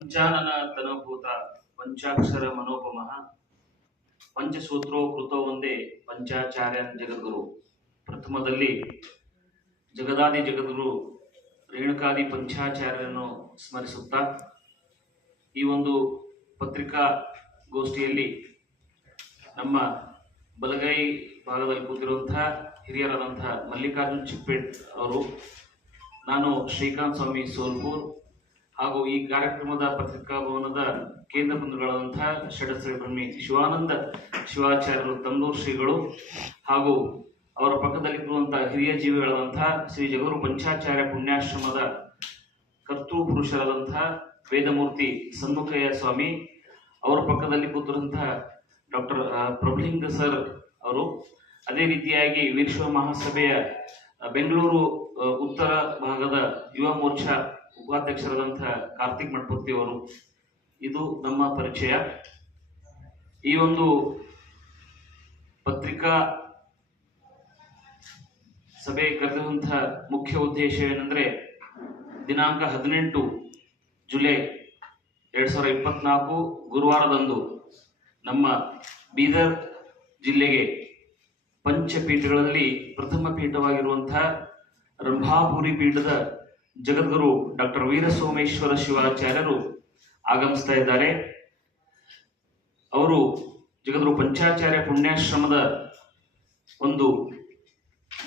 ಪಂಚಾನನ ತನಭೂತ ಪಂಚಾಕ್ಷರ ಮನೋಪಮಃ. ಪಂಚಸೂತ್ರೋ ಕೃತೋ ಒಂದೇ ಪಂಚಾಚಾರ್ಯ ಜಗದ್ಗುರು. ಪ್ರಥಮದಲ್ಲಿ ಜಗದಾದಿ ಜಗದ್ಗುರು ರೇಣುಕಾದಿ ಪಂಚಾಚಾರ್ಯರನ್ನು ಸ್ಮರಿಸುತ್ತಾ ಈ ಒಂದು ಪತ್ರಿಕಾ ಗೋಷ್ಠಿಯಲ್ಲಿ ನಮ್ಮ ಬಲಗೈ ಭಾಗದಲ್ಲಿ ಕೂತಿರುವಂತಹ ಹಿರಿಯರಾದಂತಹ ಮಲ್ಲಿಕಾರ್ಜುನ್ ಚಿಪ್ಪೇಟ್ ಅವರು, ನಾನು ಶ್ರೀಕಾಂತ್ ಸ್ವಾಮಿ ಸೋಲ್ಪುರ್ ಹಾಗೂ ಈ ಕಾರ್ಯಕ್ರಮದ ಪತ್ರಿಕಾ ಭವನದ ಕೇಂದ್ರ ಬಂಧುಗಳಾದಂತಹ ಷಡಶ್ರೀ ಬ್ರಹ್ಮಿ ಶಿವಾನಂದ ಶಿವಾಚಾರ್ಯರು, ತಂದೂರು ಶ್ರೀಗಳು ಹಾಗೂ ಅವರ ಪಕ್ಕದಲ್ಲಿ ಪಕ್ಕದಲ್ಲಿರುವಂತಹ ಹಿರಿಯ ಜೀವಿಗಳಾದಂತಹ ಶ್ರೀ ಜಗರು ಪಂಚಾಚಾರ್ಯ ಪುಣ್ಯಾಶ್ರಮದ ಕರ್ತೃ ಪುರುಷರಾದಂತಹ ವೇದಮೂರ್ತಿ ಸನ್ಮುಖಯ್ಯ ಸ್ವಾಮಿ, ಅವರ ಪಕ್ಕದಲ್ಲಿ ಕೂತಿರುವಂತಹ ಡಾಕ್ಟರ್ ಪ್ರಭುಲಿಂಗ ಸರ್ ಅವರು. ಅದೇ ರೀತಿಯಾಗಿ ವಿಶ್ವ ಮಹಾಸಭೆಯ ಬೆಂಗಳೂರು ಉತ್ತರ ಭಾಗದ ಯುವ ಮೋರ್ಚಾ ಉಪಾಧ್ಯಕ್ಷರಾದಂತಹ ಕಾರ್ತಿಕ್ ಮಠಪತಿ ಅವರು, ಇದು ನಮ್ಮ ಪರಿಚಯ. ಈ ಒಂದು ಪತ್ರಿಕಾ ಸಭೆ ಕರೆದಂಥ ಮುಖ್ಯ ಉದ್ದೇಶ ಏನಂದ್ರೆ, ದಿನಾಂಕ ಹದಿನೆಂಟು ಜುಲೈ ಎರಡ್ ಸಾವಿರದ ಇಪ್ಪತ್ನಾಲ್ಕು ಗುರುವಾರದಂದು ನಮ್ಮ ಬೀದರ್ ಜಿಲ್ಲೆಗೆ ಪಂಚಪೀಠಗಳಲ್ಲಿ ಪ್ರಥಮ ಪೀಠವಾಗಿರುವಂತಹ ರಂಭಾಪುರಿ ಪೀಠದ ಜಗದ್ಗುರು ಡಾಕ್ಟರ್ ವೀರಸೋಮೇಶ್ವರ ಶಿವಾಚಾರ್ಯರು ಆಗಮಿಸ್ತಾ ಇದ್ದಾರೆ. ಅವರು ಜಗದ್ಗುರು ಪಂಚಾಚಾರ್ಯ ಪುಣ್ಯಾಶ್ರಮದ ಒಂದು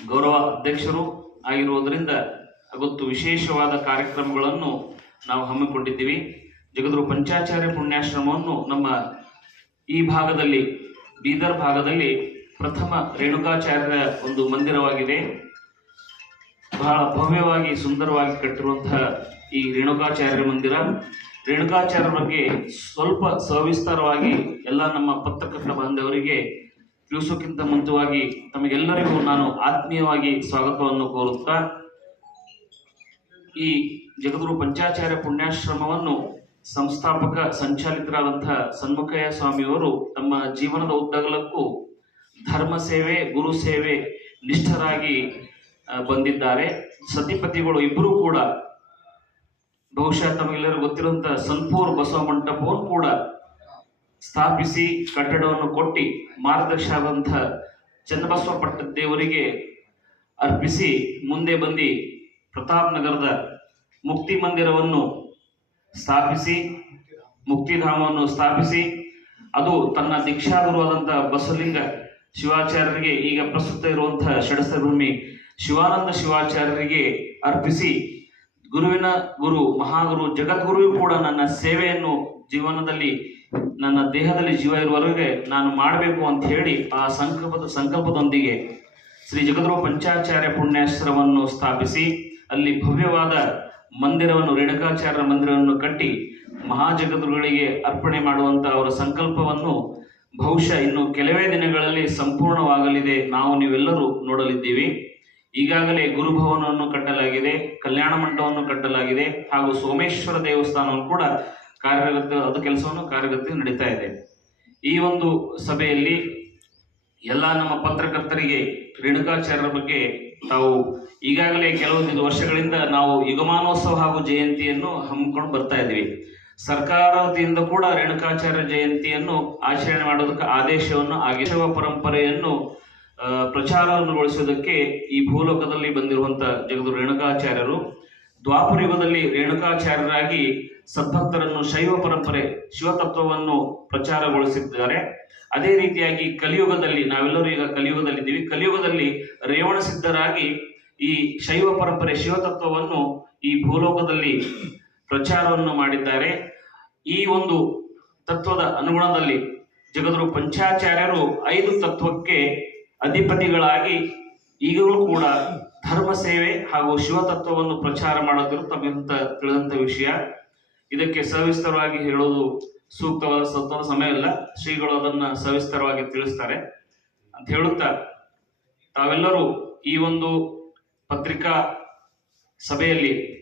ಗೌರವ ಅಧ್ಯಕ್ಷರು ಆಗಿರುವುದರಿಂದ ಅಗತ್ತು ವಿಶೇಷವಾದ ಕಾರ್ಯಕ್ರಮಗಳನ್ನು ನಾವು ಹಮ್ಮಿಕೊಂಡಿದ್ದೀವಿ. ಜಗದ್ಗುರು ಪಂಚಾಚಾರ್ಯ ಪುಣ್ಯಾಶ್ರಮವನ್ನು ನಮ್ಮ ಈ ಭಾಗದಲ್ಲಿ ಬೀದರ್ ಭಾಗದಲ್ಲಿ ಪ್ರಥಮ ರೇಣುಕಾಚಾರ್ಯರ ಒಂದು ಮಂದಿರವಾಗಿದೆ. ಬಹಳ ಭವ್ಯವಾಗಿ ಸುಂದರವಾಗಿ ಕಟ್ಟಿರುವಂತಹ ಈ ರೇಣುಕಾಚಾರ್ಯ ಮಂದಿರ. ರೇಣುಕಾಚಾರ್ಯ ಬಗ್ಗೆ ಸ್ವಲ್ಪ ಸವಿಸ್ತಾರವಾಗಿ ಎಲ್ಲ ನಮ್ಮ ಪತ್ರಕರ್ತ ಬಾಂಧವರಿಗೆ ತಿಳಿಸೋಕ್ಕಿಂತ ಮುಂಚವಾಗಿ ತಮಗೆಲ್ಲರಿಗೂ ನಾನು ಆತ್ಮೀಯವಾಗಿ ಸ್ವಾಗತವನ್ನು ಕೋರುತ್ತಾ, ಈ ಜಗದ್ಗುರು ಪಂಚಾಚಾರ್ಯ ಪುಣ್ಯಾಶ್ರಮವನ್ನು ಸಂಸ್ಥಾಪಕ ಸಂಚಾಲಕರಾದಂತಹ ಸಣ್ಮುಖಯ್ಯ ಸ್ವಾಮಿಯವರು ತಮ್ಮ ಜೀವನದ ಉದ್ದಗಲಕ್ಕೂ ಧರ್ಮ ಸೇವೆ, ಗುರು ಸೇವೆ ನಿಷ್ಠರಾಗಿ ಬಂದಿದ್ದಾರೆ. ಸತಿಪತಿಗಳು ಇಬ್ಬರೂ ಕೂಡ ಬಹುಶಃ ತಮಗೆಲ್ಲರಿಗೂ ಗೊತ್ತಿರುವಂತಹ ಸಂಪೂರ್ ಬಸವ ಮಂಟಪವನ್ನು ಕೂಡ ಸ್ಥಾಪಿಸಿ ಕಟ್ಟಡವನ್ನು ಕೊಟ್ಟಿ ಮಾರ್ಗದರ್ಶಕರಾದಂತಹ ಚನ್ನಬಸವ ಪಟ್ಟದೇವರಿಗೆ ಅರ್ಪಿಸಿ ಮುಂದೆ ಬಂದು ಪ್ರತಾಪ್ ನಗರದ ಮುಕ್ತಿ ಮಂದಿರವನ್ನು ಸ್ಥಾಪಿಸಿ ಮುಕ್ತಿಧಾಮವನ್ನು ಸ್ಥಾಪಿಸಿ, ಅದು ತನ್ನ ದೀಕ್ಷಾಗುರುವಾದಂತಹ ಬಸಲಿಂಗ ಶಿವಾಚಾರ್ಯರಿಗೆ ಈಗ ಪ್ರಸ್ತುತ ಇರುವಂತಹ ಷಡಸ್ಥಭೂಮಿ ಶಿವಾನಂದ ಶಿವಾಚಾರ್ಯರಿಗೆ ಅರ್ಪಿಸಿ ಗುರುವಿನ ಗುರು, ಮಹಾಗುರು ಜಗದ್ಗುರು ಕೂಡ ನನ್ನ ಸೇವೆಯನ್ನು ಜೀವನದಲ್ಲಿ, ನನ್ನ ದೇಹದಲ್ಲಿ ಜೀವ ಇರುವವರೆಗೆ ನಾನು ಮಾಡಬೇಕು ಅಂತ ಹೇಳಿ ಆ ಸಂಕಲ್ಪದ ಸಂಕಲ್ಪದೊಂದಿಗೆ ಶ್ರೀ ಜಗದ್ಗುರು ಪಂಚಾಚಾರ್ಯ ಪುಣ್ಯಾಶ್ರಮವನ್ನು ಸ್ಥಾಪಿಸಿ, ಅಲ್ಲಿ ಭವ್ಯವಾದ ಮಂದಿರವನ್ನು, ರೇಣುಕಾಚಾರ್ಯರ ಮಂದಿರವನ್ನು ಕಟ್ಟಿ ಮಹಾಜಗದ್ಗುರುಗಳಿಗೆ ಅರ್ಪಣೆ ಮಾಡುವಂತ ಅವರ ಸಂಕಲ್ಪವನ್ನು ಬಹುಶಃ ಇನ್ನು ಕೆಲವೇ ದಿನಗಳಲ್ಲಿ ಸಂಪೂರ್ಣವಾಗಲಿದೆ. ನಾವು ನೀವೆಲ್ಲರೂ ನೋಡಲಿದ್ದೀವಿ. ಈಗಾಗಲೇ ಗುರುಭವನವನ್ನು ಕಟ್ಟಲಾಗಿದೆ, ಕಲ್ಯಾಣ ಮಂಟಪವನ್ನು ಕಟ್ಟಲಾಗಿದೆ, ಹಾಗೂ ಸೋಮೇಶ್ವರ ದೇವಸ್ಥಾನವನ್ನು ಕೂಡ ಕಾರ್ಯಗತ, ಅದು ಕೆಲಸವನ್ನು ಕಾರ್ಯಗತ ನಡೀತಾ ಇದೆ. ಈ ಒಂದು ಸಭೆಯಲ್ಲಿ ಎಲ್ಲ ನಮ್ಮ ಪತ್ರಕರ್ತರಿಗೆ, ರೇಣುಕಾಚಾರ್ಯರ ಬಗ್ಗೆ ತಾವು ಈಗಾಗಲೇ ಕೆಲವೊಂದು ವರ್ಷಗಳಿಂದ ನಾವು ಯುಗಮಾನೋತ್ಸವ ಹಾಗೂ ಜಯಂತಿಯನ್ನು ಹಮ್ಮಿಕೊಂಡು ಬರ್ತಾ ಇದ್ದೀವಿ. ಸರ್ಕಾರ ವತಿಯಿಂದ ಕೂಡ ರೇಣುಕಾಚಾರ್ಯ ಜಯಂತಿಯನ್ನು ಆಚರಣೆ ಮಾಡೋದಕ್ಕೆ ಆದೇಶವನ್ನು ಆಗಿರುವ ಪರಂಪರೆಯನ್ನು ಆ, ಪ್ರಚಾರವನ್ನುಗೊಳಿಸುವುದಕ್ಕೆ ಈ ಭೂಲೋಕದಲ್ಲಿ ಬಂದಿರುವಂತಹ ಜಗದು ರೇಣುಕಾಚಾರ್ಯರು ದ್ವಾಪರ ಯುಗದಲ್ಲಿ ರೇಣುಕಾಚಾರ್ಯರಾಗಿ ಸದ್ಭಕ್ತರನ್ನು ಶೈವ ಪರಂಪರೆ ಶಿವತತ್ವವನ್ನು ಪ್ರಚಾರಗೊಳಿಸಿದ್ದಾರೆ. ಅದೇ ರೀತಿಯಾಗಿ ಕಲಿಯುಗದಲ್ಲಿ ನಾವೆಲ್ಲರೂ ಈಗ ಕಲಿಯುಗದಲ್ಲಿದ್ದೀವಿ. ಕಲಿಯುಗದಲ್ಲಿ ರೇವಣ ಸಿದ್ಧರಾಗಿ ಈ ಶೈವ ಪರಂಪರೆ ಶಿವತತ್ವವನ್ನು ಈ ಭೂಲೋಕದಲ್ಲಿ ಪ್ರಚಾರವನ್ನು ಮಾಡಿದ್ದಾರೆ. ಈ ಒಂದು ತತ್ವದ ಅನುಗುಣದಲ್ಲಿ ಜಗದರು ಪಂಚಾಚಾರ್ಯರು ಐದು ತತ್ವಕ್ಕೆ ಅಧಿಪತಿಗಳಾಗಿ ಈಗಲೂ ಕೂಡ ಧರ್ಮ ಸೇವೆ ಹಾಗೂ ಶಿವತತ್ವವನ್ನು ಪ್ರಚಾರ ಮಾಡೋದಿರು ತಮ್ಮಿಂತ ತಿಳಿದಂತ ವಿಷಯ. ಇದಕ್ಕೆ ಸವಿಸ್ತರವಾಗಿ ಹೇಳೋದು ಸೂಕ್ತವಾದ ಸತ್ವದ ಸಮಯ ಇಲ್ಲ ಶ್ರೀಗಳು ಅದನ್ನ ಸವಿಸ್ತರವಾಗಿ ತಿಳಿಸ್ತಾರೆ. ಅಂತ ಹೇಳುತ್ತಾ ತಾವೆಲ್ಲರೂ ಈ ಒಂದು ಪತ್ರಿಕಾ ಸಭೆಯಲ್ಲಿ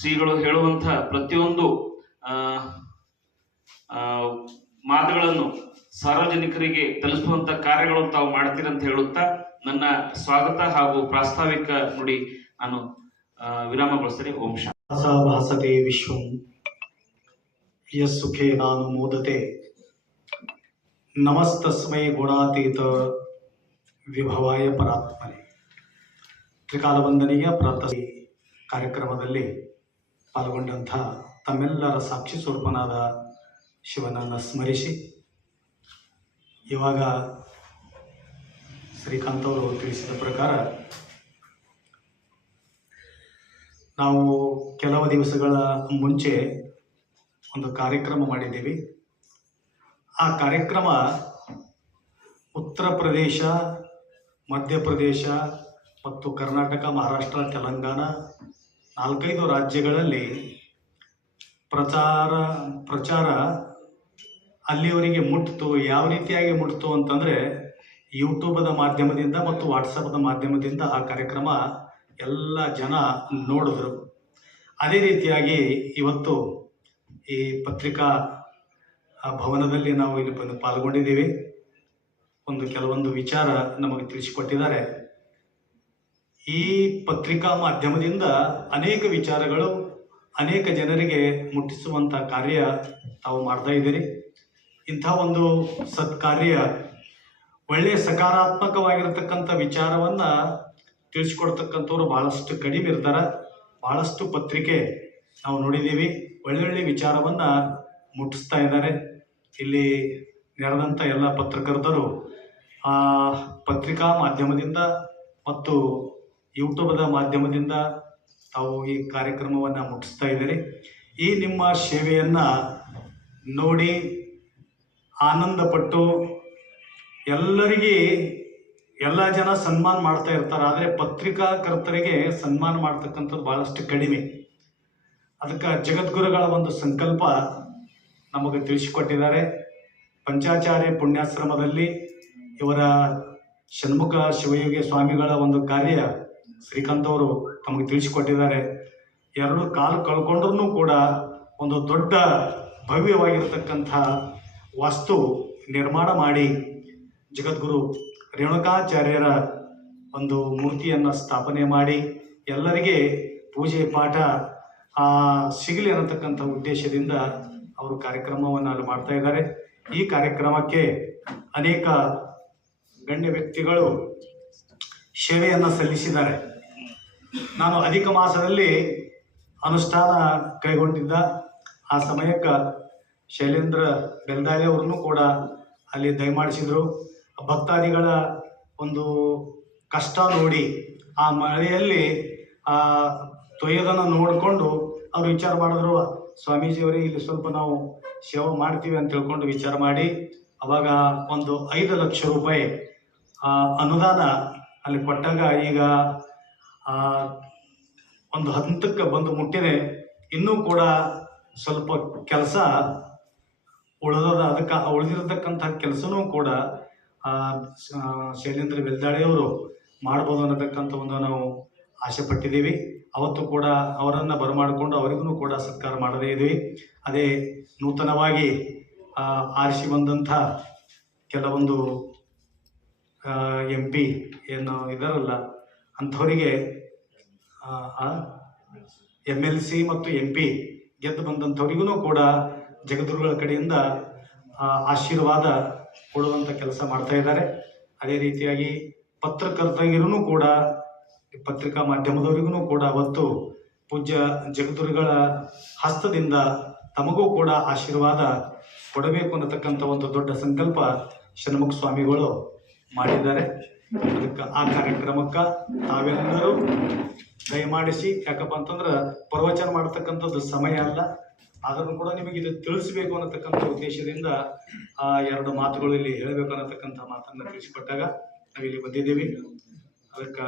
ಶ್ರೀಗಳು ಹೇಳುವಂತಹ ಪ್ರತಿಯೊಂದು ಆ, ಆ, ಮಾತುಗಳನ್ನು ಸಾರ್ವಜನಿಕರಿಗೆ ತಲುಪುವಂತ ಕಾರ್ಯಗಳನ್ನು ತಾವು ಮಾಡ್ತೀರಂತ ಹೇಳುತ್ತಾ ನನ್ನ ಸ್ವಾಗತ ಹಾಗೂ ಪ್ರಾಸ್ತಾವಿಕ ನುಡಿ ನಾನು ವಿರಾಮಗೊಳಿಸ್ತೇನೆ ಓಂ ಶಾಂತಿ ವಿಶ್ವಂ. ಯಸ್ಸುಖೇ ನಾನು ಮೋದತೆ. ನಮಸ್ತಸ್ಮೈ ಗುಣಾತೀತ ವಿಭವಾಯ ಪರಾತ್ಮನೆ ತ್ರಿಕಾಲವಂದನೆಯ ಪ್ರಾರ್ಥನೆ ಕಾರ್ಯಕ್ರಮದಲ್ಲಿ ಪಾಲ್ಗೊಂಡಂಥ ತಮ್ಮೆಲ್ಲರ ಸಾಕ್ಷಿ ಸ್ವರೂಪನಾದ ಶಿವನನ್ನು ಸ್ಮರಿಸಿ ಇವಾಗ ಶ್ರೀಕಾಂತ್ ಅವರು ತಿಳಿಸಿದ ಪ್ರಕಾರ ನಾವು ಕೆಲವು ದಿವಸಗಳ ಮುಂಚೆ ಒಂದು ಕಾರ್ಯಕ್ರಮ ಮಾಡಿದ್ದೀವಿ. ಆ ಕಾರ್ಯಕ್ರಮ ಉತ್ತರ ಪ್ರದೇಶ ಮಧ್ಯಪ್ರದೇಶ ಮತ್ತು ಕರ್ನಾಟಕ, ಮಹಾರಾಷ್ಟ್ರ, ತೆಲಂಗಾಣ ನಾಲ್ಕೈದು ರಾಜ್ಯಗಳಲ್ಲಿ ಪ್ರಚಾರ ಪ್ರಚಾರ ಅಲ್ಲಿಯವರಿಗೆ ಮುಟ್ತು, ಯಾವ ರೀತಿಯಾಗಿ ಮುಟ್ತು ಅಂತಂದರೆ ಯೂಟ್ಯೂಬದ ಮಾಧ್ಯಮದಿಂದ ಮತ್ತು ವಾಟ್ಸಪ್ದ ಮಾಧ್ಯಮದಿಂದ ಆ ಕಾರ್ಯಕ್ರಮ ಎಲ್ಲ ಜನ ನೋಡಿದ್ರು. ಅದೇ ರೀತಿಯಾಗಿ ಇವತ್ತು ಈ ಪತ್ರಿಕಾ ಭವನದಲ್ಲಿ ನಾವು ಇಲ್ಲಿ ಬಂದು ಪಾಲ್ಗೊಂಡಿದ್ದೀವಿ. ಒಂದು ಕೆಲವೊಂದು ವಿಚಾರ ನಮಗೆ ತಿಳಿಸಿಕೊಟ್ಟಿದ್ದಾರೆ. ಈ ಪತ್ರಿಕಾ ಮಾಧ್ಯಮದಿಂದ ಅನೇಕ ವಿಚಾರಗಳು ಅನೇಕ ಜನರಿಗೆ ಮುಟ್ಟಿಸುವಂಥ ಕಾರ್ಯ ತಾವು ಮಾಡ್ತಾ ಇದ್ದೀರಿ. ಇಂಥ ಒಂದು ಸತ್ಕಾರ್ಯ ಒಳ್ಳೆಯ ಸಕಾರಾತ್ಮಕವಾಗಿರತಕ್ಕಂಥ ವಿಚಾರವನ್ನು ತಿಳಿಸ್ಕೊಡ್ತಕ್ಕಂಥವ್ರು ಭಾಳಷ್ಟು ಕಡಿಮೆ ಇರ್ತಾರೆ. ಭಾಳಷ್ಟು ಪತ್ರಿಕೆ ನಾವು ನೋಡಿದ್ದೀವಿ. ಒಳ್ಳೊಳ್ಳೆ ವಿಚಾರವನ್ನು ಮುಟ್ಟಿಸ್ತಾ ಇದ್ದಾರೆ. ಇಲ್ಲಿ ನೆರೆದಂಥ ಎಲ್ಲ ಪತ್ರಕರ್ತರು ಆ ಪತ್ರಿಕಾ ಮಾಧ್ಯಮದಿಂದ ಮತ್ತು ಯೂಟ್ಯೂಬದ ಮಾಧ್ಯಮದಿಂದ ತಾವು ಈ ಕಾರ್ಯಕ್ರಮವನ್ನು ಮುಟ್ಟಿಸ್ತಾ ಇದ್ದೀರಿ. ಈ ನಿಮ್ಮ ಸೇವೆಯನ್ನು ನೋಡಿ ಆನಂದಪಟ್ಟು ಎಲ್ಲರಿಗೆ ಎಲ್ಲ ಜನ ಸನ್ಮಾನ ಮಾಡ್ತಾ ಇರ್ತಾರೆ. ಆದರೆ ಪತ್ರಿಕಾಕರ್ತರಿಗೆ ಸನ್ಮಾನ ಮಾಡ್ತಕ್ಕಂಥದ್ದು ಭಾಳಷ್ಟು ಕಡಿಮೆ. ಅದಕ್ಕೆ ಜಗದ್ಗುರುಗಳ ಒಂದು ಸಂಕಲ್ಪ ನಮಗೆ ತಿಳಿಸಿಕೊಟ್ಟಿದ್ದಾರೆ. ಪಂಚಾಚಾರ್ಯ ಪುಣ್ಯಾಶ್ರಮದಲ್ಲಿ ಇವರ ಷಣ್ಮುಖ ಶಿವಯೋಗಿ ಸ್ವಾಮಿಗಳ ಒಂದು ಕಾರ್ಯ ಶ್ರೀಕಾಂತ್ ಅವರು ತಮಗೆ ತಿಳಿಸಿಕೊಟ್ಟಿದ್ದಾರೆ. ಎರಡು ಕಾಲು ಕಳ್ಕೊಂಡ್ರೂ ಕೂಡ ಒಂದು ದೊಡ್ಡ ಭವ್ಯವಾಗಿರತಕ್ಕಂಥ ವಾಸ್ತು ನಿರ್ಮಾಣ ಮಾಡಿ ಜಗದ್ಗುರು ರೇಣುಕಾಚಾರ್ಯರ ಒಂದು ಮೂರ್ತಿಯನ್ನು ಸ್ಥಾಪನೆ ಮಾಡಿ ಎಲ್ಲರಿಗೆ ಪೂಜೆ ಪಾಠ ಸಿಗಲಿ ಅನ್ನತಕ್ಕಂಥ ಉದ್ದೇಶದಿಂದ ಅವರು ಕಾರ್ಯಕ್ರಮವನ್ನು ಅಲ್ಲಿ ಮಾಡ್ತಾ ಇದ್ದಾರೆ. ಈ ಕಾರ್ಯಕ್ರಮಕ್ಕೆ ಅನೇಕ ಗಣ್ಯ ವ್ಯಕ್ತಿಗಳು ಸೇವೆಯನ್ನು ಸಲ್ಲಿಸಿದ್ದಾರೆ. ನಾನು ಅಧಿಕ ಮಾಸದಲ್ಲಿ ಅನುಷ್ಠಾನ ಕೈಗೊಂಡಿದ್ದ ಆ ಸಮಯಕ್ಕೆ ಶೈಲೇಂದ್ರ ಬೆಲ್ದಾಲೆ ಅವ್ರನ್ನು ಕೂಡ ಅಲ್ಲಿ ದಯಮಾಡಿಸಿದರು. ಭಕ್ತಾದಿಗಳ ಒಂದು ಕಷ್ಟ ನೋಡಿ ಆ ಮಳೆಯಲ್ಲಿ ಆ ತೊಯ್ಯೋದನ್ನು ನೋಡಿಕೊಂಡು ಅವರು ವಿಚಾರ ಮಾಡಿದ್ರು ಸ್ವಾಮೀಜಿಯವರೇ ಇಲ್ಲಿ ಸ್ವಲ್ಪ ನಾವು ಸೇವೆ ಮಾಡ್ತೀವಿ ಅಂತ ತಿಳ್ಕೊಂಡು ವಿಚಾರ ಮಾಡಿ ಅವಾಗ ಒಂದು ಐದು ಲಕ್ಷ ರೂಪಾಯಿ ಆ, ಅನುದಾನ ಅಲ್ಲಿ ಕೊಟ್ಟಾಗ ಈಗ ಒಂದು ಹಂತಕ್ಕೆ ಬಂದು ಮುಟ್ಟಿದೆ. ಇನ್ನೂ ಕೂಡ ಸ್ವಲ್ಪ ಕೆಲಸ ಉಳಿದದ ಅದಕ್ಕೆ, ಉಳಿದಿರತಕ್ಕಂಥ ಕೆಲಸನೂ ಕೂಡ ಶೈಲೇಂದ್ರ ಬೆಲ್ದಾಳಿಯವರು ಮಾಡ್ಬೋದು ಅನ್ನತಕ್ಕಂಥ ಒಂದು ನಾವು ಆಸೆ ಪಟ್ಟಿದ್ದೀವಿ. ಅವತ್ತು ಕೂಡ ಅವರನ್ನು ಬರಮಾಡಿಕೊಂಡು ಅವರಿಗೂ ಕೂಡ ಸತ್ಕಾರ ಮಾಡದೇ ಇದ್ದೀವಿ. ಅದೇ ನೂತನವಾಗಿ ಆರಿಸಿ ಬಂದಂಥ ಕೆಲವೊಂದು ಎಂ ಪಿ ಏನು ಇದಾರಲ್ಲ, ಅಂಥವರಿಗೆ ಎಂ ಎಲ್ ಸಿ ಮತ್ತು ಎಂ ಪಿ ಗೆದ್ದು ಬಂದಂಥವರಿಗೂ ಕೂಡ ಜಗದ್ಗುರುಗಳ ಕಡೆಯಿಂದ ಆಶೀರ್ವಾದ ಕೊಡುವಂಥ ಕೆಲಸ ಮಾಡ್ತಾ ಇದ್ದಾರೆ. ಅದೇ ರೀತಿಯಾಗಿ ಪತ್ರಕರ್ತರಿಗೂ ಕೂಡ, ಪತ್ರಿಕಾ ಮಾಧ್ಯಮದವರಿಗೂ ಕೂಡ ಅವತ್ತು ಪೂಜ್ಯ ಜಗದ್ಗುರುಗಳ ಹಸ್ತದಿಂದ ತಮಗೂ ಕೂಡ ಆಶೀರ್ವಾದ ಕೊಡಬೇಕು ಅನ್ನತಕ್ಕಂಥ ಒಂದು ದೊಡ್ಡ ಸಂಕಲ್ಪ ಷಣ್ಮುಖ ಸ್ವಾಮಿಗಳು ಮಾಡಿದ್ದಾರೆ. ಅದಕ್ಕೆ ಆ ಕಾರ್ಯಕ್ರಮಕ್ಕೆ ತಾವೆಲ್ಲರೂ ದಯಮಾಡಿಸಿ, ಯಾಕಪ್ಪ ಅಂತಂದ್ರೆ ಪ್ರವಚನ ಮಾಡತಕ್ಕಂಥದ್ದು ಸಮಯ ಅಲ್ಲ. ಆದರೂ ಕೂಡ ನಿಮಗೆ ಇದು ತಿಳಿಸ್ಬೇಕು ಅನ್ನತಕ್ಕಂಥ ಉದ್ದೇಶದಿಂದ ಆ ಎರಡು ಮಾತುಗಳು ಇಲ್ಲಿ ಹೇಳಬೇಕು ಅನ್ನತಕ್ಕಂಥ ಮಾತನ್ನ ತಿಳಿಸಿಕೊಟ್ಟಾಗ ನಾವಿಲ್ಲಿ ಬಂದಿದ್ದೀವಿ. ಅದಕ್ಕೆ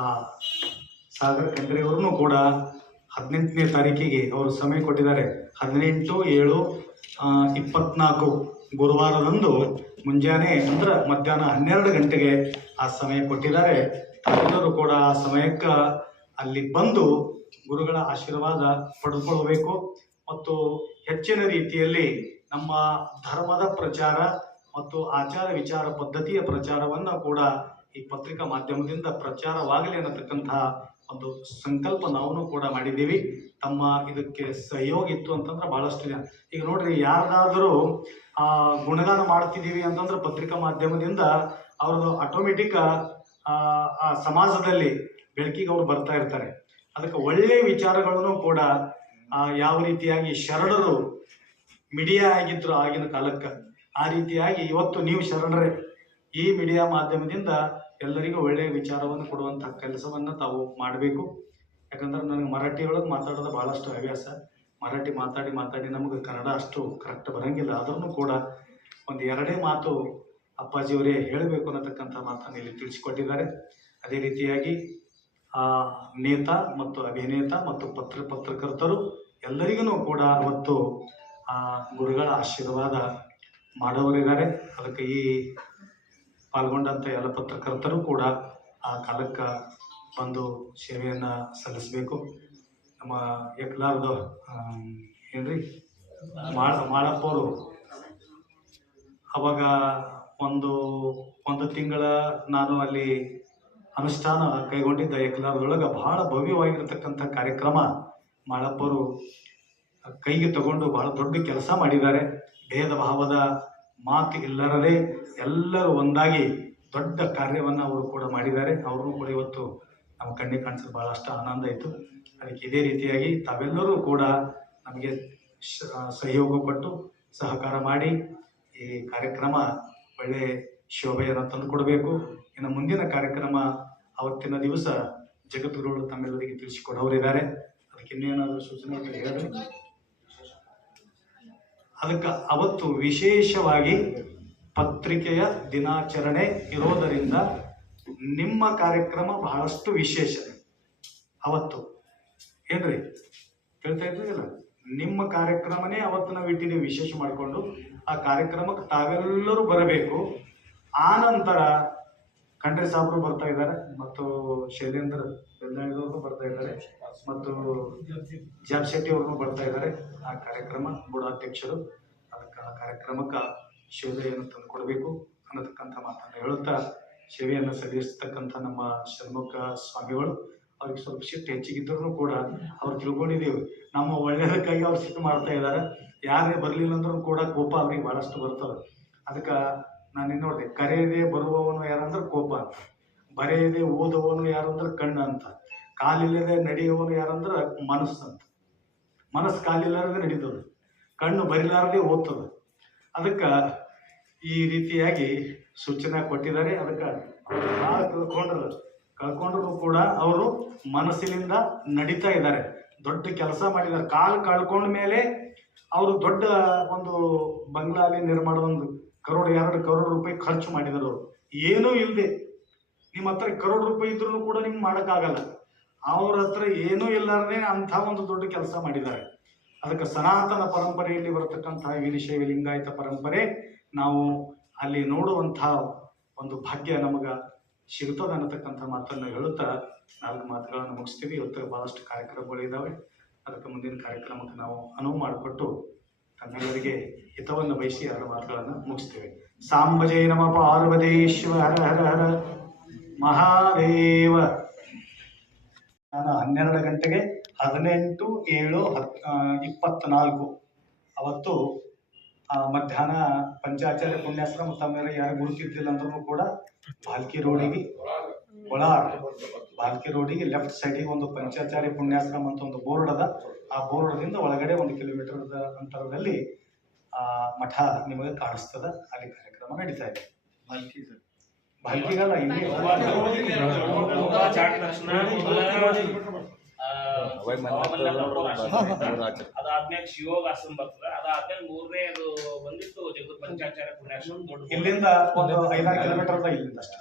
ಆ ಸಾಗರ್ ಖಂಡ್ರೆ ಅವ್ರನ್ನೂ ಕೂಡ ಹದಿನೆಂಟನೇ ತಾರೀಕಿಗೆ ಅವರು ಸಮಯ ಕೊಟ್ಟಿದ್ದಾರೆ. ಹದಿನೆಂಟು, ಏಳು ಇಪ್ಪತ್ನಾಲ್ಕು ಗುರುವಾರದಂದು ಮುಂಜಾನೆ ಅಂದ್ರೆ ಮಧ್ಯಾಹ್ನ ಹನ್ನೆರಡು ಗಂಟೆಗೆ ಆ ಸಮಯ ಕೊಟ್ಟಿದ್ದಾರೆ. ತಾವೆಲ್ಲರೂ ಕೂಡ ಆ ಸಮಯಕ್ಕೆ ಅಲ್ಲಿ ಬಂದು ಗುರುಗಳ ಆಶೀರ್ವಾದ ಪಡೆದುಕೊಳ್ಳಬೇಕು ಮತ್ತು ಹೆಚ್ಚಿನ ರೀತಿಯಲ್ಲಿ ನಮ್ಮ ಧರ್ಮದ ಪ್ರಚಾರ ಮತ್ತು ಆಚಾರ ವಿಚಾರ ಪದ್ಧತಿಯ ಪ್ರಚಾರವನ್ನು ಕೂಡ ಈ ಪತ್ರಿಕಾ ಮಾಧ್ಯಮದಿಂದ ಪ್ರಚಾರವಾಗಲಿ ಅನ್ನತಕ್ಕಂತಹ ಒಂದು ಸಂಕಲ್ಪ ನಾವು ಕೂಡ ಮಾಡಿದ್ದೀವಿ. ತಮ್ಮ ಇದಕ್ಕೆ ಸಹಯೋಗ ಇತ್ತು ಅಂತಂದ್ರೆ ಬಹಳಷ್ಟು ಜನ. ಈಗ ನೋಡ್ರಿ, ಯಾರ್ದಾದ್ರೂ, ಆ, ಗುಣಗಾನ ಮಾಡ್ತಿದ್ದೀವಿ ಅಂತಂದ್ರೆ ಪತ್ರಿಕಾ ಮಾಧ್ಯಮದಿಂದ ಅವ್ರದ್ದು ಆಟೋಮೆಟಿಕ್ ಆ ಸಮಾಜದಲ್ಲಿ ಬೆಳಕಿಗೆ ಅವರು ಬರ್ತಾ ಇರ್ತಾರೆ. ಅದಕ್ಕೆ ಒಳ್ಳೆ ವಿಚಾರಗಳನ್ನು ಕೂಡ ಯಾವ ರೀತಿಯಾಗಿ ಶರಣರು ಮೀಡಿಯಾ ಆಗಿದ್ರು ಆಗಿನ ಕಾಲಕ್ಕೆ, ಆ ರೀತಿಯಾಗಿ ಇವತ್ತು ನೀವು ಶರಣರೇ, ಈ ಮೀಡಿಯಾ ಮಾಧ್ಯಮದಿಂದ ಎಲ್ಲರಿಗೂ ಒಳ್ಳೆಯ ವಿಚಾರವನ್ನು ಕೊಡುವಂತಹ ಕೆಲಸವನ್ನು ತಾವು ಮಾಡಬೇಕು. ಯಾಕಂದ್ರೆ ನನಗೆ ಮರಾಠಿ ಒಳಗೆ ಮಾತಾಡೋದು ಬಹಳಷ್ಟು ಹವ್ಯಾಸ. ಮರಾಠಿ ಮಾತಾಡಿ ಮಾತಾಡಿ ನಮಗೆ ಕನ್ನಡ ಅಷ್ಟು ಕರೆಕ್ಟ್ ಬರಂಗಿಲ್ಲ. ಆದ್ರೂ ಕೂಡ ಒಂದು ಎರಡೇ ಮಾತು ಅಪ್ಪಾಜಿಯವರೇ ಹೇಳಬೇಕು ಅನ್ನತಕ್ಕಂಥ ಮಾತನ್ನು ಇಲ್ಲಿ ತಿಳಿಸಿಕೊಟ್ಟಿದ್ದಾರೆ. ಅದೇ ರೀತಿಯಾಗಿ, ಆ, ನೇತಾ ಮತ್ತು ಅಭಿನೇತ ಮತ್ತು ಪತ್ರ, ಪತ್ರಕರ್ತರು ಎಲ್ಲರಿಗೂ ಕೂಡ ಅವತ್ತು, ಆ, ಗುರುಗಳ ಆಶೀರ್ವಾದ ಮಾಡೋರಿದ್ದಾರೆ ಅದಕ್ಕೆ ಈ ಪಾಲ್ಗೊಂಡಂಥ ಎಲ್ಲ ಪತ್ರಕರ್ತರು ಕೂಡ ಆ ಕಾಲಕ್ಕೆ ಬಂದು ಸೇವೆಯನ್ನು ಸಲ್ಲಿಸಬೇಕು. ನಮ್ಮ ಎಕ್ಲಾರ್ದ ಏನ್ರಿ? ಮಾಳ, ಮಾಳಪ್ಪ ಅವರು ಅವಾಗ ಒಂದು ಒಂದು ತಿಂಗಳ ನಾನು ಅಲ್ಲಿ ಅನುಷ್ಠಾನ ಕೈಗೊಂಡಿದ್ದ ಎಕ್ಲಾರದೊಳಗೆ ಬಹಳ ಭವ್ಯವಾಗಿರತಕ್ಕಂಥ ಕಾರ್ಯಕ್ರಮ ಮಾಳಪ್ಪರು ಕೈಗೆ ತಗೊಂಡು ಬಹಳ ದೊಡ್ಡ ಕೆಲಸ ಮಾಡಿದ್ದಾರೆ. ಭೇದ ಭಾವದ ಮಾತು ಇಲ್ಲರದೆ ಎಲ್ಲರೂ ಒಂದಾಗಿ ದೊಡ್ಡ ಕಾರ್ಯವನ್ನು ಅವರು ಕೂಡ ಮಾಡಿದ್ದಾರೆ. ಅವರು ಕೂಡ ಇವತ್ತು ನಮ್ಮ ಕಣ್ಣಿಗೆ ಕಾಣಿಸಲು ಬಹಳಷ್ಟು ಆನಂದ ಆಯಿತು. ಅದಕ್ಕೆ ಇದೇ ರೀತಿಯಾಗಿ ತಾವೆಲ್ಲರೂ ಕೂಡ ನಮಗೆ ಸಹಯೋಗ ಕೊಟ್ಟು ಸಹಕಾರ ಮಾಡಿ ಈ ಕಾರ್ಯಕ್ರಮ ಒಳ್ಳೆ ಶೋಭೆಯನ್ನು ತಂದುಕೊಡಬೇಕು ಇನ್ನು ಮುಂದಿನ ಕಾರ್ಯಕ್ರಮ ಅವತ್ತಿನ ದಿವಸ ಜಗದ್ಗುರುಗಳು ತಮ್ಮೆಲ್ಲರಿಗೆ ತಿಳಿಸಿಕೊಡೋರಿದ್ದಾರೆ. ಅದಕ್ಕೆ ಇನ್ನೇನಾದರೂ ಸೂಚನೆ ಹೇಳಿ. ಅದಕ್ಕೆ ಅವತ್ತು ವಿಶೇಷವಾಗಿ ಪತ್ರಿಕೆಯ ದಿನಾಚರಣೆ ಇರೋದರಿಂದ ನಿಮ್ಮ ಕಾರ್ಯಕ್ರಮ ಬಹಳಷ್ಟು ವಿಶೇಷ. ಅವತ್ತು ಏನ್ರಿ? ಹೇಳ್ತಾ ಇದ್ದೀರಲ್ಲ ನಿಮ್ಮ ಕಾರ್ಯಕ್ರಮನೇ ಅವತ್ತು ನಾವು ಇಟ್ಟಿದ್ದೀವಿ, ವಿಶೇಷ ಮಾಡಿಕೊಂಡು. ಆ ಕಾರ್ಯಕ್ರಮಕ್ಕೆ ತಾವೆಲ್ಲರೂ ಬರಬೇಕು. ಆ ನಂತರ ಖಂಡ್ರೆ ಸಾಬ್ರು ಬರ್ತಾ ಇದ್ದಾರೆ, ಮತ್ತು ಶೈಲೇಂದ್ರ ಬೆಳ್ಳಾಳಿದವ್ರು ಬರ್ತಾ ಇದ್ದಾರೆ, ಮತ್ತು ಜಾಬ್ ಶೆಟ್ಟಿ ಅವ್ರನ್ನು ಬರ್ತಾ ಇದ್ದಾರೆ. ಆ ಕಾರ್ಯಕ್ರಮ ಬುಡಾಧ್ಯಕ್ಷರು ಅದಕ್ಕೆ ಆ ಕಾರ್ಯಕ್ರಮಕ್ಕೆ ಶೋಭೆಯನ್ನು ತಂದುಕೊಡ್ಬೇಕು ಅನ್ನತಕ್ಕಂಥ ಮಾತನ್ನು ಹೇಳುತ್ತಾ, ಸೇವೆಯನ್ನು ಸಲ್ಲಿಸ್ತಕ್ಕಂಥ ನಮ್ಮ ಷಣ್ಮುಖ ಸ್ವಾಮಿಗಳು. ಅವ್ರಿಗೆ ಸ್ವಲ್ಪ ಸಿಟ್ಟು ಹೆಚ್ಚಿಗಿದ್ರು ಕೂಡ ಅವ್ರು ತಿಳ್ಕೊಂಡಿದ್ದೀವಿ. ನಮ್ಮ ಒಳ್ಳೆಯದಕ್ಕಾಗಿ ಅವ್ರು ಸಿಟ್ಟು ಮಾಡ್ತಾ ಇದ್ದಾರೆ. ಯಾರೇ ಬರಲಿಲ್ಲ ಅಂದ್ರೂ ಕೂಡ ಕೋಪ ಅವ್ರಿಗೆ ಭಾಳಷ್ಟು ಬರ್ತಾರೆ ಅದಕ್ಕೆ ನಾನು ಇನ್ನು ನೋಡಿದೆ, ಕರೆಯದೆ ಬರುವವನು ಯಾರಂದ್ರೆ ಕೋಪ. ಅಂತ ಬರೆಯದೆ ಓದುವವನು ಯಾರಂದ್ರೆ ಕಣ್ಣು ಅಂತ. ಕಾಲಿಲ್ಲದೆ ನಡೆಯುವವನು ಯಾರಂದ್ರೆ ಮನಸ್ಸು ಅಂತ. ಮನಸ್ಸು ಕಾಲಿಲ್ಲಾರದೆ ನಡೀತದೆ. ಕಣ್ಣು ಬರಿಲಾರದೆ ಓದ್ತದೆ. ಅದಕ್ಕೆ ಈ ರೀತಿಯಾಗಿ ಸೂಚನೆ ಕೊಟ್ಟಿದ್ದಾರೆ. ಅದಕ್ಕೆ ಭಾಳ ಕಳ್ಕೊಂಡ್ರು ಕಳ್ಕೊಂಡ್ರು ಕೂಡ ಅವರು ಮನಸ್ಸಿನಿಂದ ನಡೀತಾ ಇದ್ದಾರೆ. ದೊಡ್ಡ ಕೆಲಸ ಮಾಡಿದ್ದಾರೆ. ಕಾಲು ಕಳ್ಕೊಂಡ ಮೇಲೆ ಅವರು ದೊಡ್ಡ ಒಂದು ಬಂಗ್ಲಾಲಿ ನಿರ್ಮಾಣ ಒಂದು ಕರೋಡ್, ಎರಡು ಕರೋಡ್ ರೂಪಾಯಿ ಖರ್ಚು ಮಾಡಿದರು ಅವರು. ಏನೂ ಇಲ್ಲದೆ ನಿಮ್ಮ ಹತ್ರ ಕರೋಡ್ ರೂಪಾಯಿ ಇದ್ರೂ ಕೂಡ ನಿಮ್ಗೆ ಮಾಡೋಕ್ಕಾಗಲ್ಲ. ಅವ್ರ ಹತ್ರ ಏನೂ ಇಲ್ಲಾರ್ದೆ ಅಂಥ ಒಂದು ದೊಡ್ಡ ಕೆಲಸ ಮಾಡಿದ್ದಾರೆ. ಅದಕ್ಕೆ ಸನಾತನ ಪರಂಪರೆಯಲ್ಲಿ ಬರತಕ್ಕಂತಹ ವೀರಶೈವ ಲಿಂಗಾಯತ ಪರಂಪರೆ ನಾವು ಅಲ್ಲಿ ನೋಡುವಂಥ ಒಂದು ಭಾಗ್ಯ ನಮಗೆ ಸಿಗ್ತದೆ ಅನ್ನತಕ್ಕಂಥ ಮಾತನ್ನು ಹೇಳುತ್ತಾ ನಾಲ್ಕು ಮಾತುಗಳನ್ನು ಮುಗಿಸ್ತೀವಿ. ಇವತ್ತು ಭಾಳಷ್ಟು ಕಾರ್ಯಕ್ರಮಗಳಿದ್ದಾವೆ ಅದಕ್ಕೆ ಮುಂದಿನ ಕಾರ್ಯಕ್ರಮಕ್ಕೆ ನಾವು ಅನುವು ಮಾಡಿಕೊಟ್ಟು ತಮ್ಮೆಲ್ಲರಿಗೆ ಹಿತವನ್ನು ಬಯಸಿ ಅವರ ಮಾತುಗಳನ್ನು ಮುಗಿಸ್ತೇವೆ. ಸಾಂಬಜಯ ನಮ ಪಾರ್ವತೇಶ್ವ ಹರ ಹರ ಹರ, ಮಹಾದೇವ. ನಾನು ಹನ್ನೆರಡು ಗಂಟೆಗೆ ಹದಿನೆಂಟು, ಏಳು, ಹತ್ ಇಪ್ಪತ್ನಾಲ್ಕು. ಅವತ್ತು ಮಧ್ಯಾಹ್ನ ಪಂಚಾಚಾರ್ಯ ಪುಣ್ಯಾಶ್ರಮ ತಮ್ಮೆಲ್ಲ ಯಾರು ಗುರುತಿದ್ದಿಲ್ಲ ಅಂದ್ರೂ ಕೂಡ ಭಾಲ್ಕಿ ರೋಡಿಗೆ ಕೊಳಾರ್ ಭಾಲ್ಕಿ ರೋಡಿಗೆ ಲೆಫ್ಟ್ ಸೈಡಿಗೆ ಒಂದು ಪಂಚಾಚಾರ್ಯ ಪುಣ್ಯಾಶ್ರಮ ಅಂತ ಒಂದು ಬೋರ್ಡ್ ಅದ. ಆ ಬೋರ್ಡ್ದಿಂದ ಒಳಗಡೆ ಒಂದು ಕಿಲೋಮೀಟರ್ ಅಂತರದಲ್ಲಿ ಆ ಮಠ ನಿಮಗೆ ಕಾಣಿಸ್ತದ. ಅಲ್ಲಿ ಕಾರ್ಯಕ್ರಮ ನಡೀತಾ ಇದೆ. ಭಾಲ್ಕಿಗಲ್ಲ ಇಲ್ಲಿ ಅದಾದ್ಮೇಲೆ ತಕ್ಷಣ ಆಸನ್ ಶಿವೋಗಾಸನ ಬರ್ತದ. ಅದಾದ್ಮೇಲೆ ಮೂರನೇ ಅದು ಬಂದಿತ್ತು ಜಗತ್ ಪಂಚಾಚಾರ ಪುಣ್ಯಾಶ್ರಮ ದೊಡ್ಡ ಇಲ್ಲಿಂದ ಒಂದು ಐದಾರು ಕಿಲೋಮೀಟರ್ ಇಲ್ಲಿಂದ. ಅಷ್ಟೇ